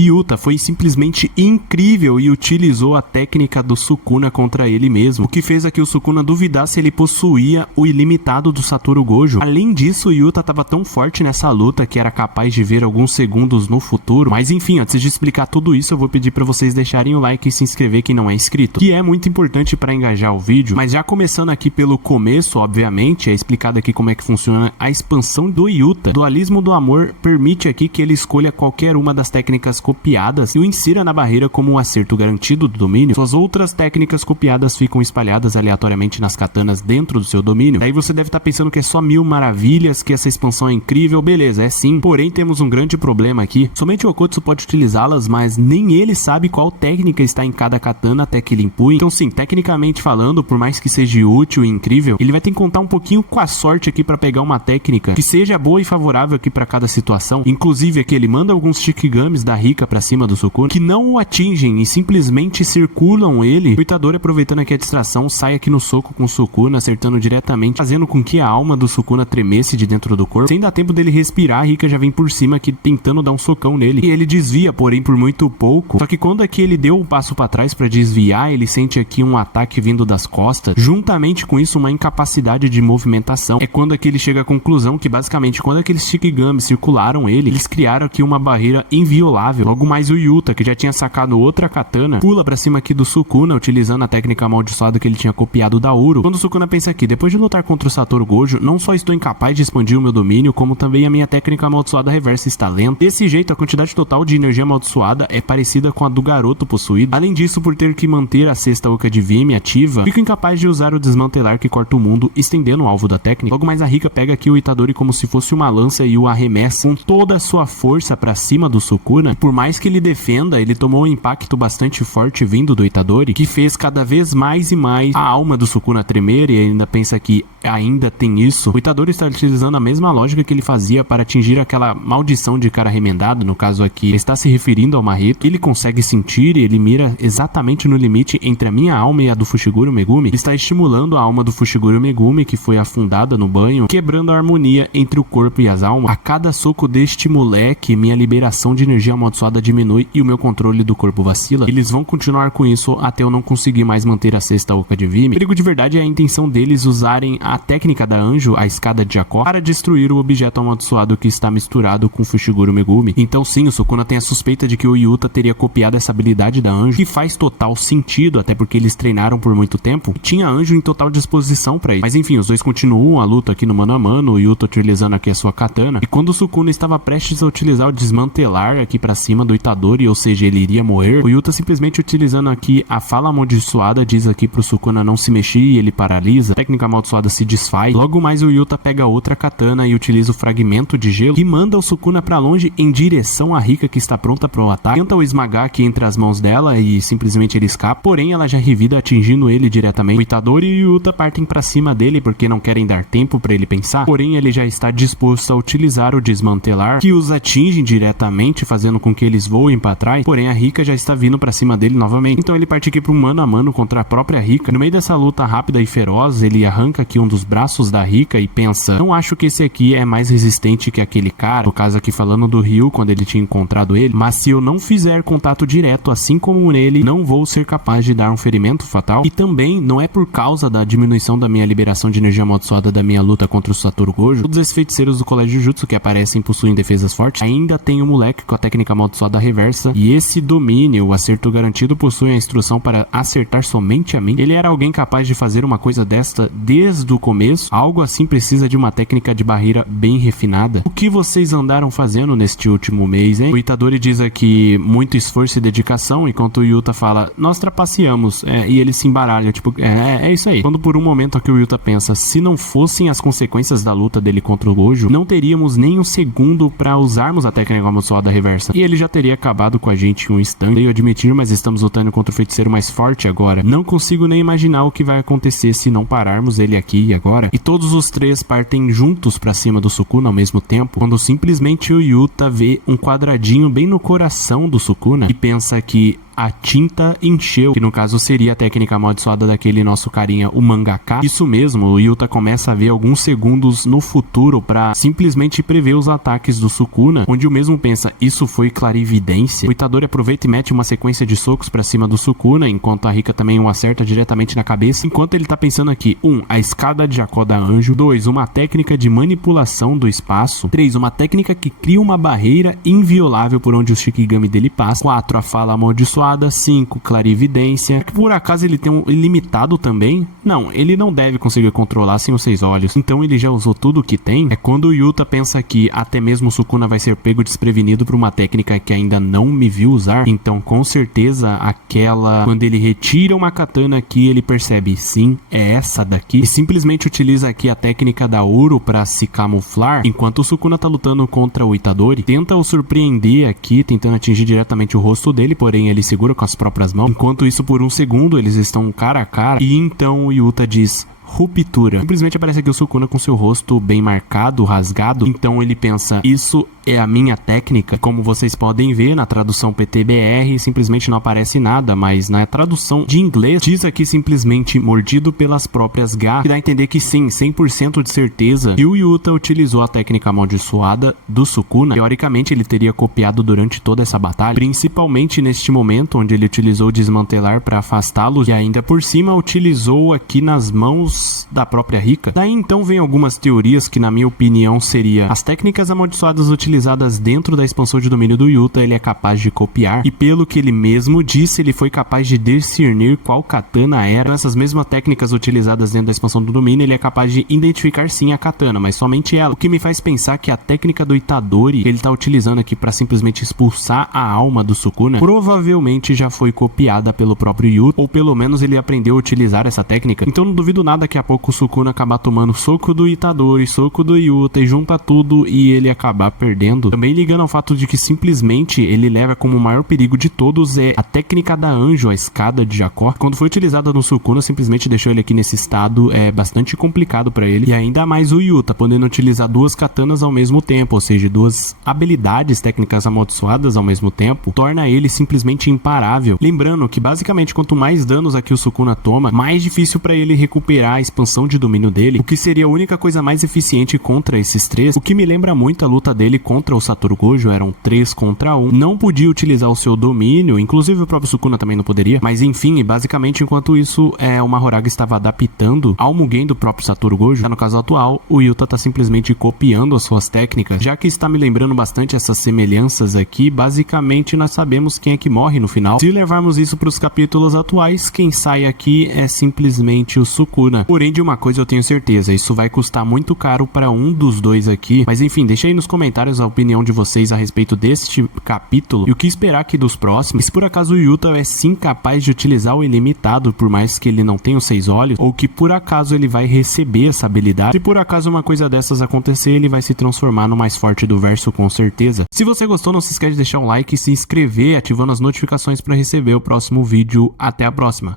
Yuta foi simplesmente incrível e utilizou a técnica do Sukuna contra ele mesmo, o que fez aqui o Sukuna duvidar se ele possuía o ilimitado do Satoru Gojo. Além disso, o Yuta estava tão forte nessa luta que era capaz de ver alguns segundos no futuro. Mas enfim, antes de explicar tudo isso, eu vou pedir para vocês deixarem o like e se inscrever quem não é inscrito, que é muito importante para engajar o vídeo. Mas já começando aqui pelo começo, obviamente, é explicado aqui como é que funciona a expansão do Yuta. Dualismo do Amor permite aqui que ele escolha qualquer uma das técnicas copiadas e o insira na barreira como um acerto garantido do domínio. Suas outras técnicas copiadas ficam espalhadas aleatoriamente nas katanas dentro do seu domínio. Daí você deve estar pensando que é só mil maravilhas, que essa expansão é incrível. Beleza, é sim. Porém, temos um grande problema aqui. Somente o Okotsu pode utilizá-las, mas nem ele sabe qual técnica está em cada katana até que ele impõe. Então sim, tecnicamente falando, por mais que seja útil e incrível, ele vai ter que contar um pouquinho com a sorte aqui para pegar uma técnica que seja boa e favorável aqui para cada situação. Inclusive aqui ele manda alguns Shikigamis da Rika pra cima do Sukuna, que não o atingem e simplesmente circulam ele. O Itadori, aproveitando aqui a distração, sai aqui no soco com o Sukuna, acertando diretamente, fazendo com que a alma do Sukuna tremesse de dentro do corpo. Sem dar tempo dele respirar, a Rika já vem por cima aqui tentando dar um socão nele. E ele desvia, porém por muito pouco. Só que quando aqui ele deu um passo pra trás pra desviar, ele sente aqui um ataque vindo das costas. Juntamente com isso, uma incapacidade de movimentação. É quando aqui ele chega à conclusão que basicamente quando aqueles Shikigamis circularam ele, eles criaram aqui uma barreira inviolável. Logo mais o Yuta, que já tinha sacado outra katana, pula pra cima aqui do Sukuna, utilizando a técnica amaldiçoada que ele tinha copiado da Uro. Quando o Sukuna pensa aqui, depois de lutar contra o Satoru Gojo, não só estou incapaz de expandir o meu domínio, como também a minha técnica amaldiçoada reversa está lenta. Desse jeito, a quantidade total de energia amaldiçoada é parecida com a do garoto possuído. Além disso, por ter que manter a sexta Oka de Vime ativa, fico incapaz de usar o desmantelar que corta o mundo, estendendo o alvo da técnica. Logo mais a Rika pega aqui o Itadori como se fosse uma lança e o arremessa com toda a sua força pra cima do Sukuna. Por mais que ele defenda, ele tomou um impacto bastante forte vindo do Itadori, que fez cada vez mais e mais a alma do Sukuna tremer, e ainda pensa que ainda tem isso. O Itadori está utilizando a mesma lógica que ele fazia para atingir aquela maldição de cara remendado, no caso aqui, ele está se referindo ao Marreto. Ele consegue sentir e ele mira exatamente no limite entre a minha alma e a do Fushiguro Megumi. Ele está estimulando a alma do Fushiguro Megumi, que foi afundada no banho, quebrando a harmonia entre o corpo e as almas. A cada soco deste moleque, minha liberação de energia amaldiçoada diminui e o meu controle do corpo vacila. Eles vão continuar com isso até eu não conseguir mais manter a sexta Oka de Vime. O perigo de verdade é a intenção deles usarem a técnica da Anjo, a escada de Jacó, para destruir o objeto amaldiçoado que está misturado com Fushiguro Megumi. Então sim, o Sukuna tem a suspeita de que o Yuta teria copiado essa habilidade da Anjo, que faz total sentido, até porque eles treinaram por muito tempo e tinha Anjo em total disposição para isso. Mas enfim, os dois continuam a luta aqui no mano a mano, o Yuta utilizando aqui a sua katana, e quando o Sukuna estava prestes a utilizar o desmantelar aqui para cima do Itadori, ou seja, ele iria morrer, o Yuta simplesmente utilizando aqui a fala amaldiçoada diz aqui pro Sukuna não se mexer e ele paralisa. A técnica amaldiçoada se desfaz. Logo mais o Yuta pega outra katana e utiliza o fragmento de gelo que manda o Sukuna pra longe em direção à Rika, que está pronta pro ataque. Tenta o esmagar aqui entre as mãos dela e simplesmente ele escapa, porém ela já revida atingindo ele diretamente. O Itadori e o Yuta partem pra cima dele porque não querem dar tempo pra ele pensar, porém ele já está disposto a utilizar o desmantelar, que os atinge diretamente, fazendo com que eles voem pra trás, porém a Rika já está vindo pra cima dele novamente. Então ele parte aqui pro mano a mano contra a própria Rika. No meio dessa luta rápida e feroz, ele arranca aqui um dos braços da Rika e pensa, não acho que esse aqui é mais resistente que aquele cara, no caso aqui falando do Ryu, quando ele tinha encontrado ele, mas se eu não fizer contato direto, assim como nele, não vou ser capaz de dar um ferimento fatal. E também não é por causa da diminuição da minha liberação de energia amaldiçoada da minha luta contra o Satoru Gojo. Todos esses feiticeiros do colégio Jutsu que aparecem possuem defesas fortes. Ainda tem o moleque com a técnica amaldiçoada reversa, e esse domínio, o acerto garantido, possui a instrução para acertar somente a mim. Ele era alguém capaz de fazer uma coisa desta desde o começo. Algo assim precisa de uma técnica de barreira bem refinada. O que vocês andaram fazendo neste último mês, hein? O Itadori diz aqui muito esforço e dedicação, enquanto o Yuta fala, nós trapaceamos, e ele se embaralha, tipo, é isso aí. Quando por um momento aqui o Yuta pensa, se não fossem as consequências da luta dele contra o Gojo, não teríamos nem um segundo pra usarmos a técnica amaldiçoada reversa, e ele já teria acabado com a gente em um instante. Devo admitir, mas estamos lutando contra o feiticeiro mais forte agora. Não consigo nem imaginar o que vai acontecer se não pararmos ele aqui e agora. E todos os três partem juntos pra cima do Sukuna ao mesmo tempo, quando simplesmente o Yuta vê um quadradinho bem no coração do Sukuna e pensa que a tinta encheu, que no caso seria a técnica amaldiçoada daquele nosso carinha, o mangaka. Isso mesmo, o Yuta começa a ver alguns segundos no futuro para simplesmente prever os ataques do Sukuna, onde o mesmo pensa, isso foi clarividência? O Itadori aproveita e mete uma sequência de socos para cima do Sukuna, enquanto a Rika também o acerta diretamente na cabeça, enquanto ele tá pensando aqui, 1. A escada de Jacó da Anjo, 2. Uma técnica de manipulação do espaço, 3. Uma técnica que cria uma barreira inviolável por onde o Shikigami dele passa, 4. A fala amaldiçoada, 5. Clarividência. Por acaso ele tem um ilimitado também? Não, ele não deve conseguir controlar sem os 6 olhos, então ele já usou tudo o que tem. É quando o Yuta pensa que até mesmo o Sukuna vai ser pego desprevenido por uma técnica que ainda não me viu usar, então com certeza aquela, quando ele retira uma katana aqui, ele percebe, sim, é essa daqui, e simplesmente utiliza aqui a técnica da Uro para se camuflar, enquanto o Sukuna tá lutando contra o Itadori, tenta o surpreender aqui, tentando atingir diretamente o rosto dele, porém ele segura com as próprias mãos, enquanto isso por um segundo eles estão cara a cara, e então o Yuta diz, ruptura. Simplesmente aparece aqui o Sukuna com seu rosto bem marcado, rasgado, então ele pensa, isso é a minha técnica. Como vocês podem ver na tradução PTBR, simplesmente não aparece nada, mas na tradução de inglês diz aqui simplesmente mordido pelas próprias garras, que dá a entender que sim, 100% de certeza que o Yuta utilizou a técnica amaldiçoada do Sukuna. Teoricamente ele teria copiado durante toda essa batalha, principalmente neste momento onde ele utilizou o desmantelar para afastá-lo, e ainda por cima utilizou aqui nas mãos da própria Rika. Daí então vem algumas teorias que na minha opinião seria as técnicas amaldiçoadas utilizadas dentro da expansão de domínio do Yuta, ele é capaz de copiar, e pelo que ele mesmo disse, ele foi capaz de discernir qual katana era. Essas mesmas técnicas utilizadas dentro da expansão do domínio, ele é capaz de identificar sim a katana, mas somente ela, o que me faz pensar que a técnica do Itadori, que ele tá utilizando aqui para simplesmente expulsar a alma do Sukuna, provavelmente já foi copiada pelo próprio Yuta, ou pelo menos ele aprendeu a utilizar essa técnica. Então não duvido nada que a pouco o Sukuna acabar tomando soco do Itadori, soco do Yuta, e junta tudo e ele acabar perdendo. Também ligando ao fato de que simplesmente ele leva como o maior perigo de todos é a técnica da Anjo, a escada de Jacó. Quando foi utilizada no Sukuna, simplesmente deixou ele aqui nesse estado bastante complicado para ele. E ainda mais o Yuta, podendo utilizar duas katanas ao mesmo tempo, ou seja, duas habilidades técnicas amaldiçoadas ao mesmo tempo, torna ele simplesmente imparável. Lembrando que basicamente quanto mais danos aqui o Sukuna toma, mais difícil para ele recuperar a expansão de domínio dele, o que seria a única coisa mais eficiente contra esses três, o que me lembra muito a luta dele contra o Satoru Gojo, eram 3 contra 1, não podia utilizar o seu domínio, inclusive o próprio Sukuna também não poderia, mas enfim, basicamente enquanto isso, o Mahoraga estava adaptando ao Mugen do próprio Satoru Gojo. No caso atual, o Yuta tá simplesmente copiando as suas técnicas, já que está me lembrando bastante essas semelhanças aqui, basicamente nós sabemos quem é que morre no final. Se levarmos isso para os capítulos atuais, quem sai aqui é simplesmente o Sukuna. Porém, de uma coisa eu tenho certeza, isso vai custar muito caro para um dos dois aqui, mas enfim, deixa aí nos comentários a opinião de vocês a respeito deste capítulo e o que esperar aqui dos próximos. Se por acaso o Yuta é sim capaz de utilizar o ilimitado, por mais que ele não tenha os 6 olhos, ou que por acaso ele vai receber essa habilidade. Se por acaso uma coisa dessas acontecer, ele vai se transformar no mais forte do verso com certeza. Se você gostou, não se esquece de deixar um like e se inscrever, ativando as notificações para receber o próximo vídeo. Até a próxima!